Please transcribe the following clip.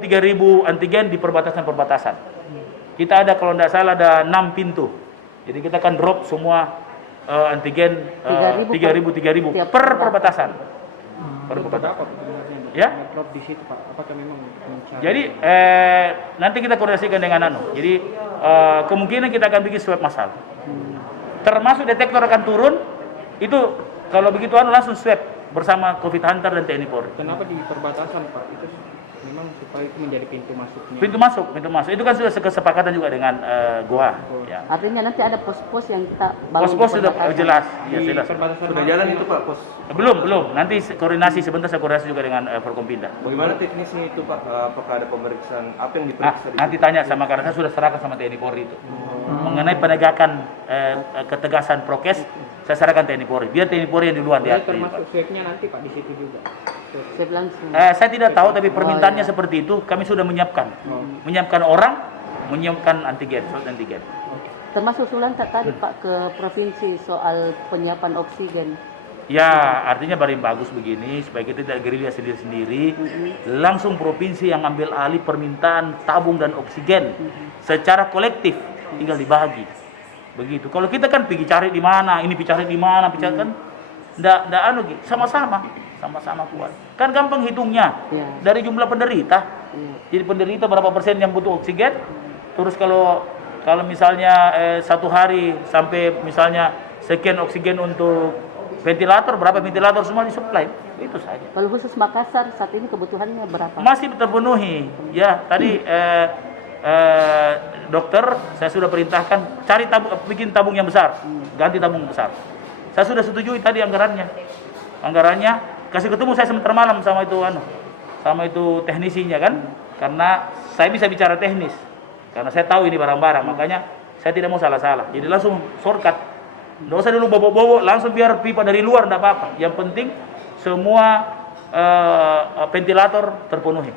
3.000 antigen di perbatasan-perbatasan. Kita ada kalau tidak salah ada 6 pintu. Jadi kita akan drop semua antigen 3.000 per perbatasan. Per perbatasan. Ya. Jadi nanti kita koordinasikan dengan Jadi kemungkinan kita akan bikin swab massal. Termasuk detektor akan turun. Itu kalau begitu langsung swab bersama Covid Hunter dan TNI Polri. Kenapa di perbatasan, Pak? Itu memang supaya itu menjadi pintu masuknya. Pintu masuk. Itu kan sudah kesepakatan juga dengan Goa. Ya. Artinya nanti ada pos-pos yang kita bangun. Pos-pos sudah jelas. Ya, jelas. Sudah jalan itu Pak pos? Belum. Nanti koordinasi sebentar, saya koordinasi juga dengan Forkompinda. Bagaimana teknisnya itu Pak? Apakah ada pemeriksaan? Apa yang diperiksa? Nanti tanya sama, karena saya sudah serahkan sama TNI Polri itu. Mengenai penegakan ketegasan prokes, saya serahkan TNI Polri. Biar TNI Polri yang duluan dia. Termasuk swabnya nanti Pak di situ juga. Swab langsung. Saya tidak tahu, tapi permintaannya seperti itu. Kami sudah menyiapkan, orang, menyiapkan antigen, swab antigen. Termasuk usulan tadi Pak ke provinsi soal penyiapan oksigen. Ya, artinya paling bagus begini, supaya kita tidak gerilya sendiri-sendiri. Langsung provinsi yang ambil alih permintaan tabung dan oksigen secara kolektif, tinggal dibagi. Begitu. Kalau kita kan pergi cari di mana, ini cari di mana, kan ndak sama-sama kuat. Kan gampang hitungnya. Dari jumlah penderita. Jadi penderita berapa persen yang butuh oksigen? Terus kalau misalnya satu hari sampai misalnya sekian oksigen untuk ventilator, berapa ventilator semua disuplai, itu saja. Kalau khusus Makassar saat ini kebutuhannya berapa? Masih terpenuhi. Ya, tadi dokter saya sudah perintahkan bikin tabung yang besar, ganti tabung besar. Saya sudah setujui tadi anggarannya, kasih ketemu saya sebentar malam sama itu teknisinya kan, karena saya bisa bicara teknis, karena saya tahu ini barang-barang, makanya saya tidak mau salah-salah. Jadi langsung shortcut. Nggak usah dulu bobo-bobo, langsung biar pipa dari luar, nggak apa-apa. Yang penting semua ventilator terpenuhi.